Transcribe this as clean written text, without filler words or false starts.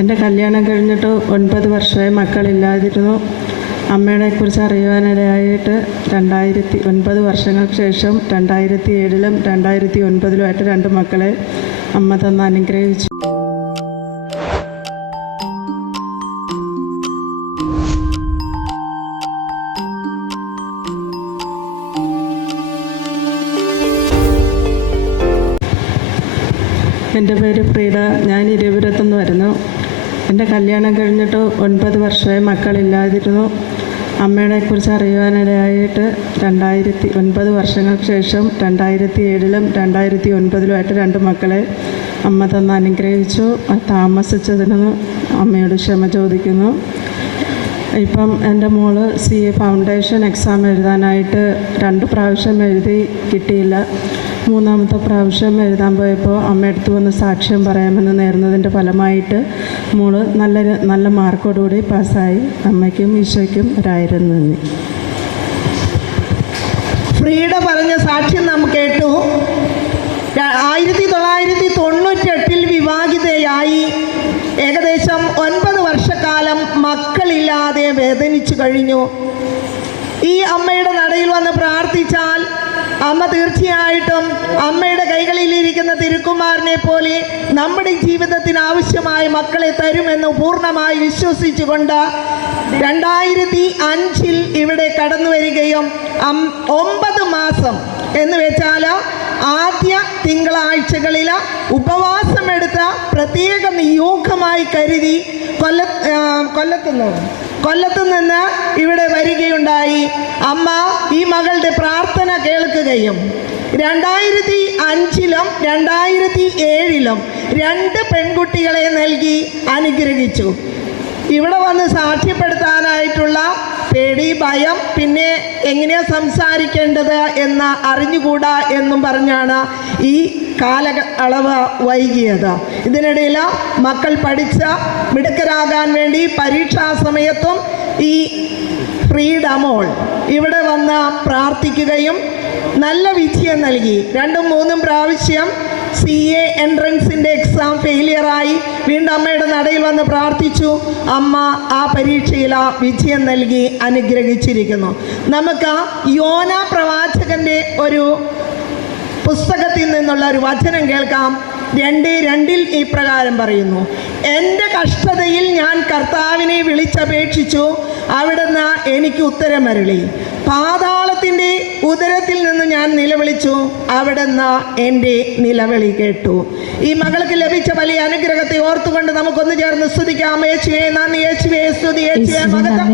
എൻ്റെ കല്യാണം കഴിഞ്ഞിട്ട് 9 വർഷമായി മക്കളില്ലാതിരുന്നു. അമ്മയെക്കുറിച്ച് അറിയുവാനിടയായിട്ട് 9 വർഷങ്ങൾക്ക് ശേഷം 2007-ലും 2009-ലുമായിട്ട് 2 മക്കളെ അമ്മ തന്ന് അനുഗ്രഹിച്ചു. എൻ്റെ പേര് ഫ്രീഡ. ഞാൻ ഇരുപുരത്തുനിന്ന് വരുന്നു. എൻ്റെ കല്യാണം കഴിഞ്ഞിട്ട് 9 വർഷമായി മക്കളില്ലാതിരുന്നു. അമ്മയെക്കുറിച്ച് അറിയുവാനിടയായിട്ട് 9 വർഷങ്ങൾക്ക് ശേഷം 2007-ലും 2009-ലുമായിട്ട് 2 മക്കളെ അമ്മ തന്ന് അനുഗ്രഹിച്ചു. താമസിച്ചതിന് അമ്മയോട് ക്ഷമ ചോദിക്കുന്നു. ഇപ്പം എൻ്റെ മോള് CA ഫൗണ്ടേഷൻ എക്സാം എഴുതാനായിട്ട് 2 പ്രാവശ്യം എഴുതി കിട്ടിയില്ല. 3ാമത്തെ പ്രാവശ്യം എഴുതാൻ പോയപ്പോൾ അമ്മയടുത്ത് വന്ന് സാക്ഷ്യം പറയാമെന്ന് നേർന്നതിൻ്റെ ഫലമായിട്ട് മോള് നല്ല മാർക്കോടുകൂടി പാസ്സായി. അമ്മയ്ക്കും ഈശോയ്ക്കും 1000 നന്ദി. ഫ്രീഡ പറഞ്ഞ സാക്ഷ്യം നാം കേട്ടു. 1998 വിവാഹിതയായി ഏകദേശം 9 വർഷക്കാലം മക്കളില്ലാതെ വേദനിച്ചു കഴിഞ്ഞു. ഈ അമ്മയുടെ നടയിൽ വന്ന് പ്രാർത്ഥിച്ചാൽ അമ്മ തീർച്ചയായിട്ടും അമ്മയുടെ കൈകളിലിരിക്കുന്ന തിരുക്കുമാരനെ പോലെ നമ്മുടെ ജീവിതത്തിന് ആവശ്യമായ മക്കളെ തരുമെന്ന് പൂർണ്ണമായി വിശ്വസിച്ചുകൊണ്ട് 2005 ഇവിടെ കടന്നു വരികയും 9 മാസം എന്ന് വെച്ചാൽ ആദ്യ തിങ്കളാഴ്ചകളിൽ ഉപവാസമെടുത്ത പ്രത്യേക നിയോഗമായി കരുതി കൊല്ലത്തു നിന്ന് ഇവിടെ വരികയുണ്ടായി. അമ്മ ഈ മകളുടെ പ്രാർത്ഥന കേൾക്കുകയും 2005-ലും 2007-ലും 2 പെൺകുട്ടികളെ നൽകി അനുഗ്രഹിച്ചു. ഇവിടെ വന്ന് സാക്ഷ്യപ്പെടുത്താനായിട്ടുള്ള പേടി, ഭയം, പിന്നെ എങ്ങനെയാണ് സംസാരിക്കേണ്ടത് എന്ന് അറിഞ്ഞുകൂടാ എന്നും പറഞ്ഞാണ് ഈ കാലയളവ് വൈകിയത്. ഇതിനിടയിൽ മക്കൾ പഠിച്ച മിടുക്കരാകാൻ വേണ്ടി പരീക്ഷാ സമയത്തും ഈ ഫ്രീഡ മോൾ ഇവിടെ വന്ന് പ്രാർത്ഥിക്കുകയും നല്ല വിജയം നൽകി. 2ഉം 3ഉം പ്രാവശ്യം CA എൻട്രൻസിൻ്റെ എക്സാം ഫെയിലിയറായി വീണ്ടും അമ്മയുടെ നടയിൽ വന്ന് പ്രാർത്ഥിച്ചു. അമ്മ ആ പരീക്ഷയിൽ വിജയം നൽകി അനുഗ്രഹിച്ചിരിക്കുന്നു. നമുക്ക് യോന പ്രവാചകൻ്റെ ഒരു പുസ്തകത്തിൽ നിന്നുള്ള ഒരു വചനം കേൾക്കാം. 2:2 ഇപ്രകാരം പറയുന്നു: എൻ്റെ കഷ്ടതയിൽ ഞാൻ കർത്താവിനെ വിളിച്ചപേക്ഷിച്ചു, അവിടുന്ന് എനിക്ക് ഉത്തരമരുളി. പാതാളത്തിൻ്റെ ഉദരത്തിൽ നിന്ന് ഞാൻ നിലവിളിച്ചു, അവിടുന്ന് എൻ്റെ നിലവിളി കേട്ടു. ഈ മകൾക്ക് ലഭിച്ച വലിയ അനുഗ്രഹത്തെ ഓർത്തുകൊണ്ട് നമുക്കൊന്ന് ചേർന്ന് സ്തുതിക്കാം. യേശുവേ നന്ദി, യേശുവേ സ്തുതി, യേശുവേ മഹത്വം.